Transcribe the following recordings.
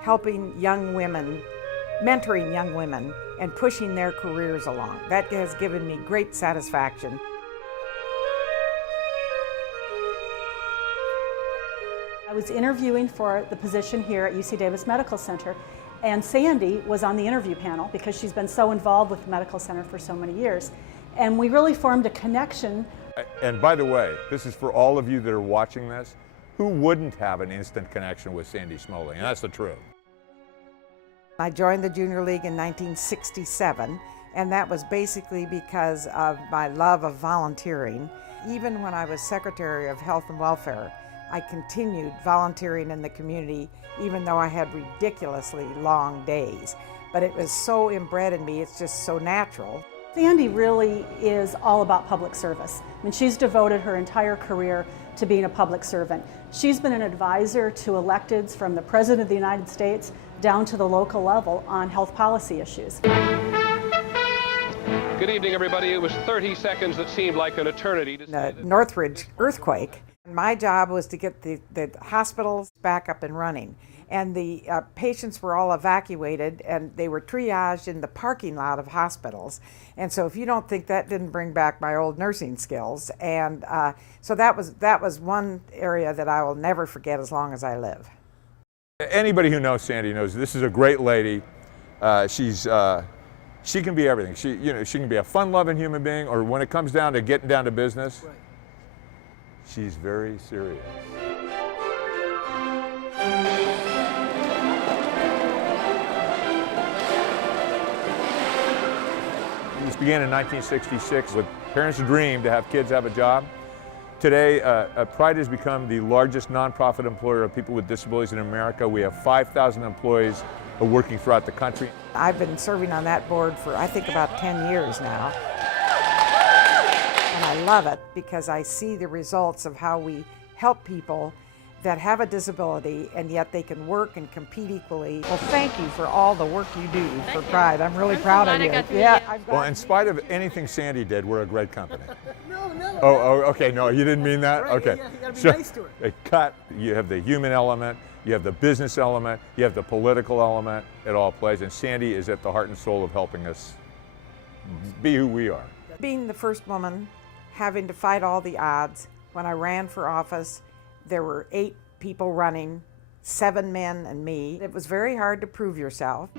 helping young women, mentoring young women, and pushing their careers along. That has given me great satisfaction. I was interviewing for the position here at UC Davis Medical Center, and Sandy was on the interview panel because she's been so involved with the medical center for so many years. And we really formed a connection. And by the way, this is for all of you that are watching this. Who wouldn't have an instant connection with Sandy Smoley? And that's the truth. I joined the Junior League in 1967, and that was basically because of my love of volunteering. Even when I was Secretary of Health and Welfare, I continued volunteering in the community, even though I had ridiculously long days. But it was so inbred in me, it's just so natural. Sandy really is all about public service. I mean, she's devoted her entire career to being a public servant. She's been an advisor to electeds from the President of the United States down to the local level on health policy issues. Good evening, everybody. It was 30 seconds that seemed like an eternity. The Northridge earthquake, my job was to get the hospitals back up and running. And the patients were all evacuated, and they were triaged in the parking lot of hospitals. And so if you don't think that didn't bring back my old nursing skills, and so that was one area that I will never forget as long as I live. Anybody who knows Sandy knows this is a great lady. She can be everything. She can be a fun-loving human being, or when it comes down to getting down to business, right, she's very serious. This began in 1966 with parents' dream to have kids have a job. Today, Pride has become the largest nonprofit employer of people with disabilities in America. We have 5,000 employees working throughout the country. I've been serving on that board for, I think, about 10 years now. And I love it because I see the results of how we help people that have a disability, and yet they can work and compete equally. Well, thank you for all the work you do for Pride. I'm really proud of you. Yeah. Well, in spite of anything Sandy did, we're a great company. No. Oh, okay. No, you didn't mean that? Right, Okay. yeah, you gotta be nice to her. You have the human element, you have the business element, you have the political element. It all plays, and Sandy is at the heart and soul of helping us be who we are. Being the first woman, having to fight all the odds, when I ran for office, there were 8 people running, 7 men and me. It was very hard to prove yourself.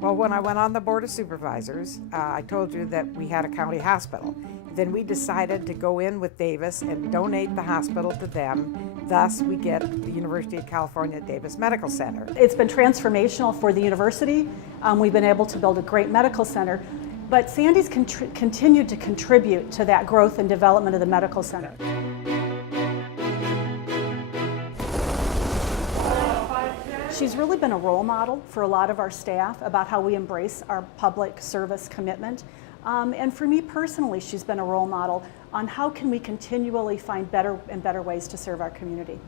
Well, when I went on the Board of Supervisors, I told you that we had a county hospital. Then we decided to go in with Davis and donate the hospital to them. Thus, we get the University of California Davis Medical Center. It's been transformational for the university. We've been able to build a great medical center, but Sandy's continued to contribute to that growth and development of the medical center. She's really been a role model for a lot of our staff about how we embrace our public service commitment. And for me personally, she's been a role model on how can we continually find better and better ways to serve our community.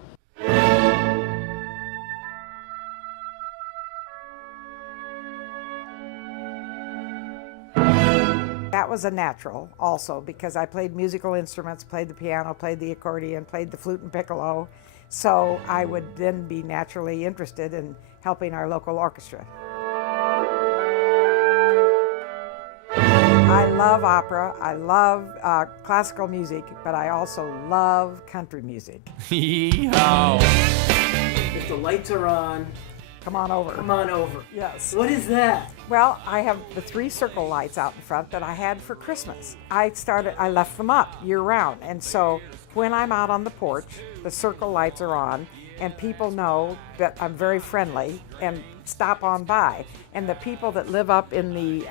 That was a natural also, because I played musical instruments, played the piano, played the accordion, played the flute and piccolo. So I would then be naturally interested in helping our local orchestra. I love opera, I love classical music, but I also love country music. If the lights are on, come on over. Come on over. Yes. What is that? Well, I have the 3 circle lights out in front that I had for Christmas. I left them up year-round, and so when I'm out on the porch, the circle lights are on, and people know that I'm very friendly and stop on by. And the people that live up in the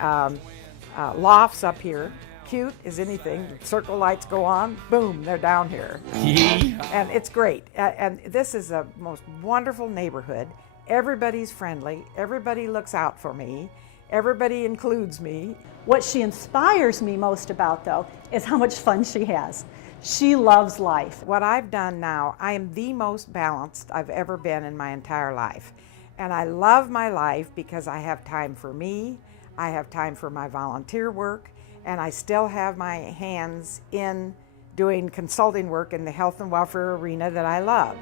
lofts up here, cute as anything, the circle lights go on, boom, they're down here. And it's great. And this is a most wonderful neighborhood. Everybody's friendly, everybody looks out for me, everybody includes me. What she inspires me most about, though, is how much fun she has. She loves life. What I've done now, I am the most balanced I've ever been in my entire life. And I love my life because I have time for me, I have time for my volunteer work, and I still have my hands in doing consulting work in the health and welfare arena that I love.